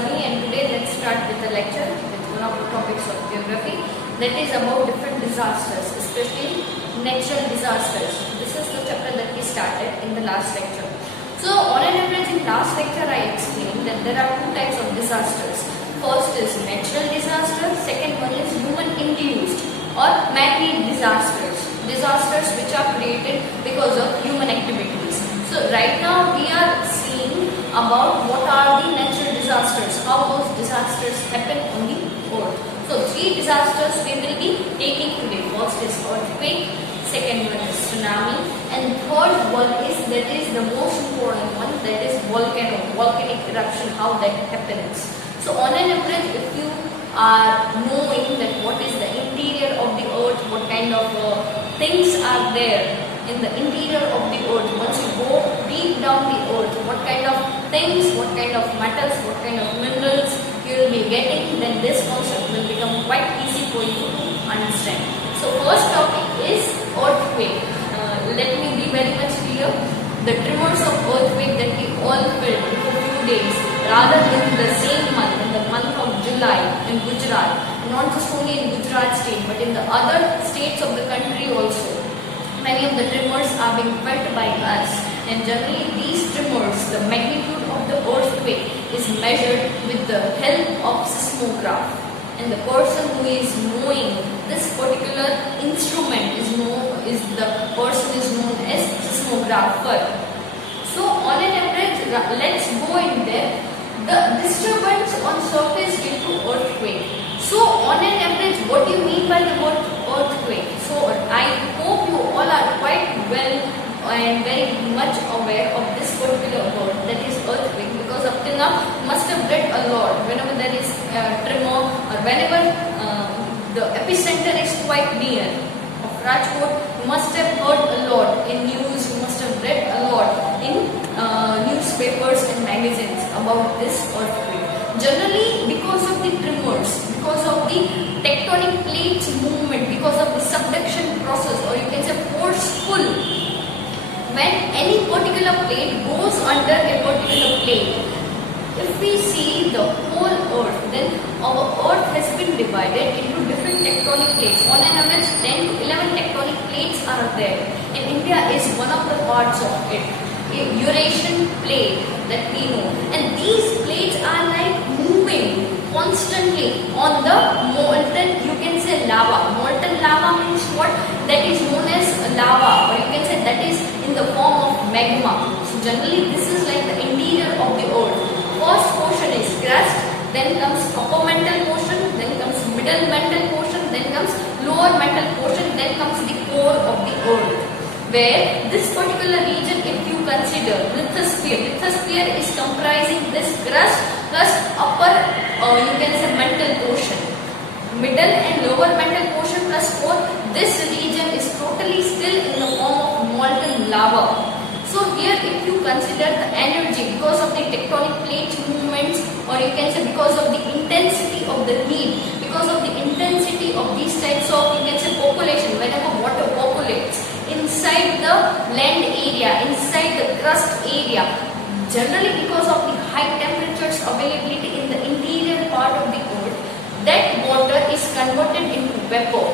Sunny, and today let's start with the lecture with one of the topics of geography, that is about different disasters, especially natural disasters. This is the chapter that we started in the last lecture. So on an average in last lecture I explained that there are two types of disasters. First is natural disaster, second one is human induced or man-made disasters, disasters which are created because of human activities. So right now we are seeing about what are the natural disasters, how those disasters happen on the earth. So three disasters we will be taking today. First is earthquake, second one is tsunami, and third one is, that is the most important one, that is volcanic eruption, how that happens. So on an average, if you are knowing that what is the interior of the earth, what kind of things are there in the interior of the earth, once you go deep down the earth, what kind of things, what kind of metals, what kind of minerals you will be getting, then this concept will become quite easy for you to understand. So first topic is earthquake. Let me be very much clear. The tremors of earthquake that we all felt for a few days, rather in the same month, in the month of July in Gujarat, not just only in Gujarat state but in the other states of the country also. Many of the tremors are being felt by us, and generally these tremors, the magnitude of the earthquake is measured with the help of seismograph, and the person who is knowing this particular instrument is known as seismographer. So on an average, let's go in there. The disturbance on surface due to earthquake. So on an average, what do you mean by the word earthquake? So I hope you all are quite well and very much aware of this particular word, that is earthquake, because up till now you must have read a lot. Whenever there is a tremor or whenever the epicenter is quite near of Rajkot, you must have heard a lot in news, you must have read a lot in newspapers and magazines about this earthquake. Generally, because of the tremors, because of the tectonic plates movement, because of the subduction process, or you can say forceful, when any particular plate goes under a particular plate, if we see the whole earth, then our earth has been divided into different tectonic plates. On an average, 10 to 11 tectonic plates are there, and India is one of the parts of it, a Eurasian plate that we know, and these plates are like moving constantly on the molten, you can say lava. Molten lava means what? That is known as lava, or you can say that is in the form of magma. So generally this is like the interior of the earth. First portion is crust, then comes upper mantle portion, then comes middle mantle portion, then comes lower mantle portion, then comes the core of the earth, where this particular region, if you consider lithosphere is comprising this crust plus upper, you can say mantle portion, middle and lower mantle portion plus core. This region is totally still in the form of molten lava. So here, if you consider the energy because of the tectonic plate movements, or you can say because of the intensity of the heat, because of the intensity of these types of, you can say, population, whenever water populates inside the land area, inside the crust area, generally because of the high temperatures availability in the interior part of the earth, that water is converted into vapor.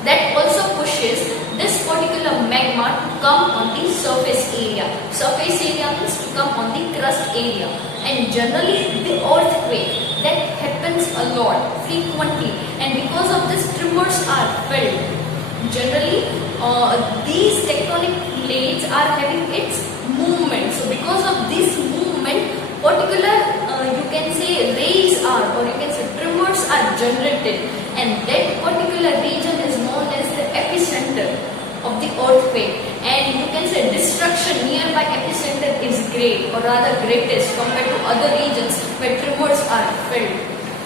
That also pushes this particular magma to come on the surface area. Surface area means to come on the crust area. And generally the earthquake that happens a lot, frequently, and because of this tremors are felt. Generally these tectonic plates are having its movement. So because of this movement, particular you can say rays are, or you can say tremors are generated, and that particular region is known as the epicenter of the earthquake, and you can say destruction nearby epicenter is great, or rather greatest compared to other regions where tremors are felt.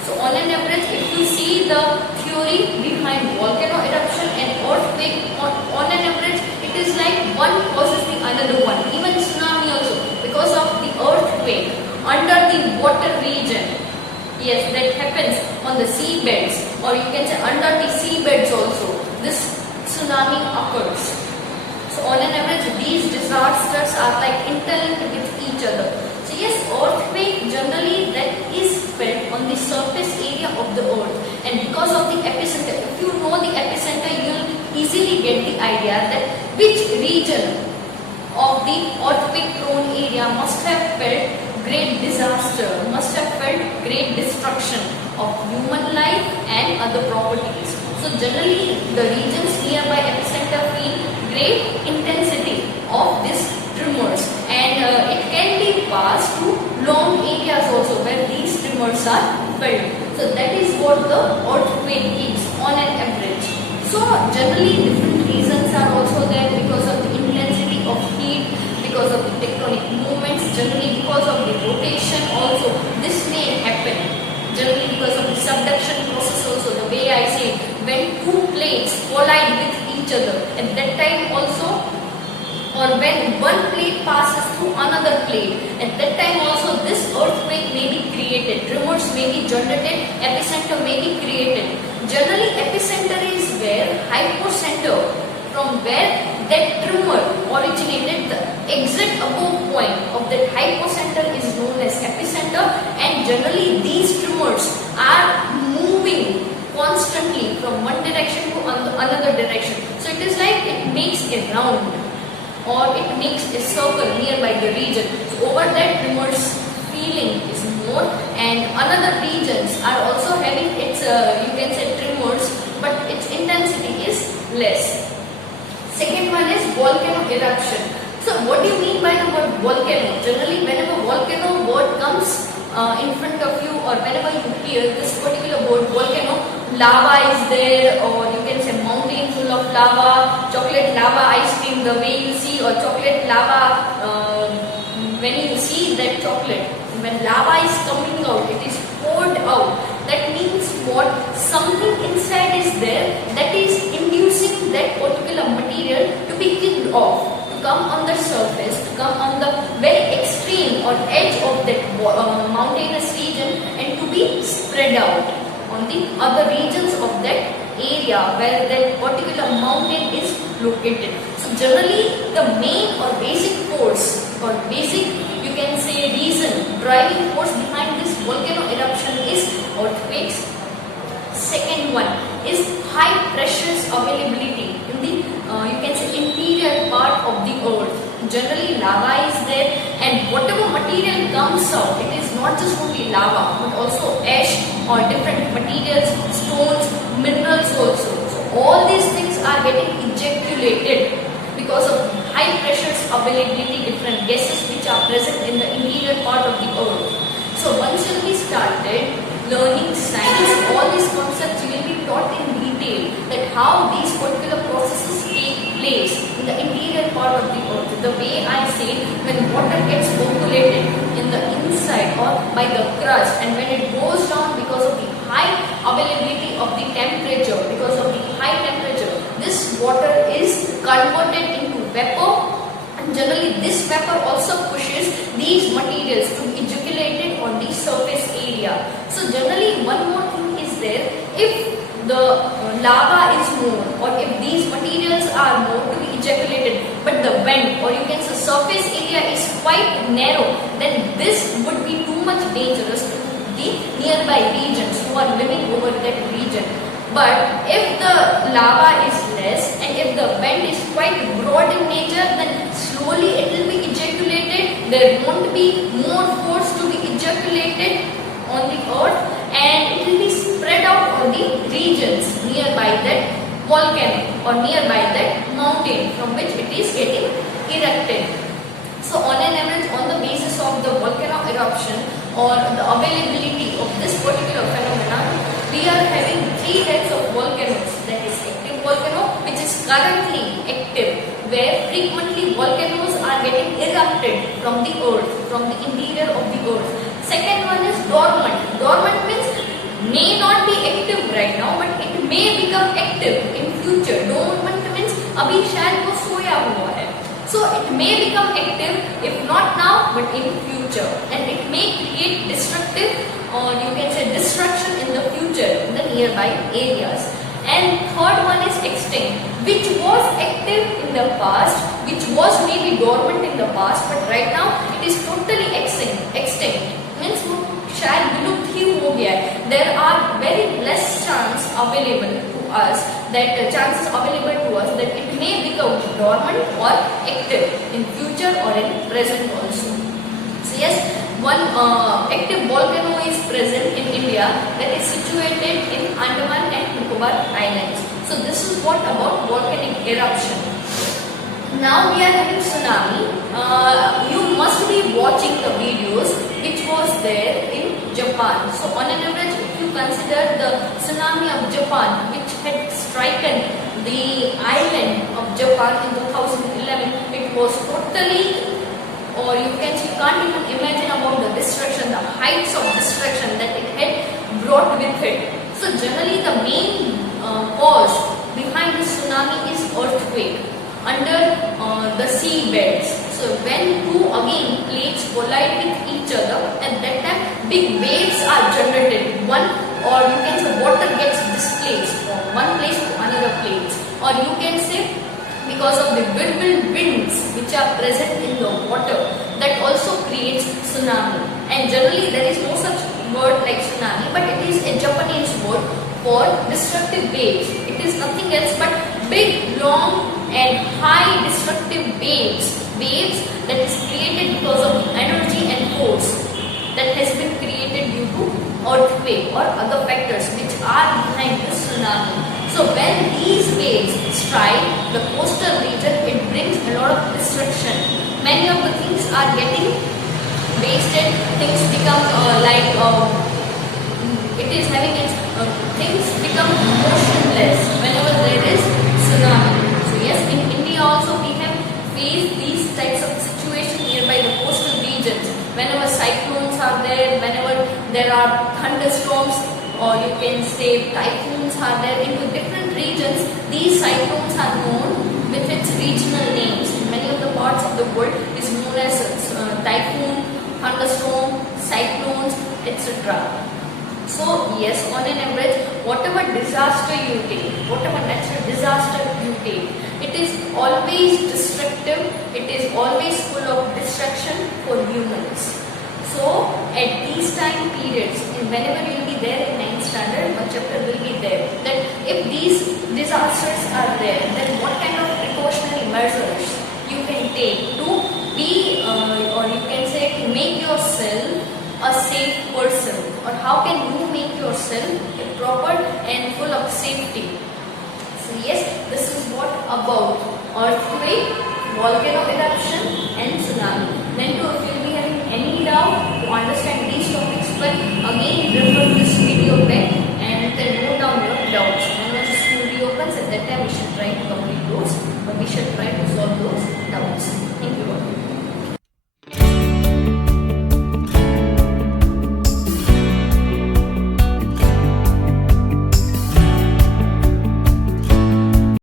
So on an average, if you see the theory behind volcano eruption and earthquake, on an average it is like one causes the another one. Even tsunami also, because of the earthquake under the water region, yes, that happens on the seabeds, or you can say under the seabeds also, this tsunami occurs. So on an average, these disasters are like interlinked with each other. So yes, earthquake generally that is idea that which region of the earthquake prone area must have felt great disaster, must have felt great destruction of human life and other properties. So generally the regions nearby epicenter feel great intensity of these tremors, and it can be passed to long areas also where these tremors are felt. So that is what the earthquake is on an average. So generally different reasons are also there, because of the intensity of heat, because of the tectonic movements, generally because of the rotation also this may happen, generally because of the subduction process also, the way I say, when two plates collide with each other at that time also, or when one plate passes through another plate, at that time also this earthquake may be created, tremors may be generated, epicenter may be created. Generally epicenter is where hypocenter, from where that tremor originated, the exit above point of that hypocenter is known as epicenter, and generally these tremors are moving constantly from one direction to another direction. So it is like it makes a round, or it makes a circle nearby the region. So over that tremors feeling is more, and another regions are also having its you can say tremors, but its intensity is less. Second one is volcano eruption. So what do you mean by the word volcano? Generally whenever volcano word comes in front of you, or whenever you hear this particular word volcano, lava is there, or you can say mountain full of lava, chocolate lava ice cream, the way you see, or chocolate lava, when you see that chocolate, when lava is coming out, it is poured out, that means what? Something inside is there that is inducing that particular material to be kicked off, to come on the surface, to come on the very extreme or edge of that mountainous region, and to be spread out on the other regions of that area where that particular mountain is located. So generally the main or basic force, or basic you can say reason, driving force behind this volcano eruption is earthquakes. Second one is high pressures availability in the you can say interior part of the earth. Generally lava is there, and whatever material comes out, it is not just only lava but also ash or different materials, stones, minerals also. So all these things are getting ejaculated because of high pressures availability, different gases which are present in the interior part of the earth. So once you will be started learning science, all these concepts you will be taught in detail, that how these particular processes take place in the interior part of the earth. The way I say, when water gets percolated in the inside or by the crust, and when it goes down because of the high availability of the temperature, because of the high temperature, this water is converted into vapor, and generally this vapor also pushes these materials to be ejaculated on the surface area. So generally one more thing is there, if the lava is more, or if these materials are more to be ejaculated, but the vent, or you can say surface area is quite narrow, then this would be too much dangerous to the nearby regions who are living over that region. But if the lava is less, and if the vent is quite broad in nature, then slowly it will be ejaculated. There won't be more force to be ejaculated on the earth, and it will be spread out on the regions nearby that volcano or nearby that mountain from which it is getting erupted. So on an average, on the basis of the volcano eruption or the availability of this particular phenomenon, we are having three types of volcanoes. That is active volcano, which is currently active, where frequently volcanoes are getting erupted from the earth, from the interior of the earth. Second one is dormant. Dormant means may not be active right now, but it may become active in future. Dormant means abhi shayad wo soya hua hai. So it may become active, if not now, but in future, and it may create destructive, or you can say destruction in the future in the nearby areas. And third one is extinct, which was active in the past, which was maybe dormant in the past, but right now it is totally extinct. Means शायद विलुप्त ही हो गया है. There are very less chance available to us, that chances available to was that it may become dormant or active in future or in present also. So yes, one active volcano is present in India that is situated in Andaman and Nicobar Islands. So this is what about volcanic eruption. Now we are having tsunami. You must be watching the videos which was there in Japan. So on an average, if you consider the tsunami of Japan which had stricken the island of Japan in 2011, it was totally, or you can't even imagine about the destruction, the heights of destruction that it had brought with it. So generally the main cause behind the tsunami is earthquake under the sea beds. So when two again plates collide with each other, at that time big waves are generated. One, or you can say water gets displaced from one place to another place, or you can say because of the whirlwind winds which are present in the water, that also creates tsunami. And generally there is no such word like tsunami, but it is a Japanese word for destructive waves. It is nothing else but big, long and high destructive waves that is created because of the energy and force that has been created due to earthquake or other factors which are behind the tsunami. So when these waves strike the coastal region, it brings a lot of destruction. Many of the things are getting wasted, things become it is having its things become motionless whenever there is tsunami. So yes, in India also we have faced these types of situations nearby the coastal regions. Whenever cyclones are there, whenever there are thunderstorms, or you can say typhoons are there into different regions, these cyclones are known with its regional names. In many of the parts of the world is known as typhoon, thunderstorm, cyclones, etc. So yes, on an average, whatever disaster you take, whatever natural disaster you take, it is always destructive, it is always full of destruction for humans. So at these time periods, whenever you will be there in 9th standard, one chapter will be there, that if these disasters are there, then what kind of precautionary measures you can take to be, or you can say to make yourself a safe person, or how can you make yourself a proper and full of safety. So yes, this is what about earthquake, volcano eruption and tsunami. Then too, if you will be having any doubt to understand these topics, but again refer this video back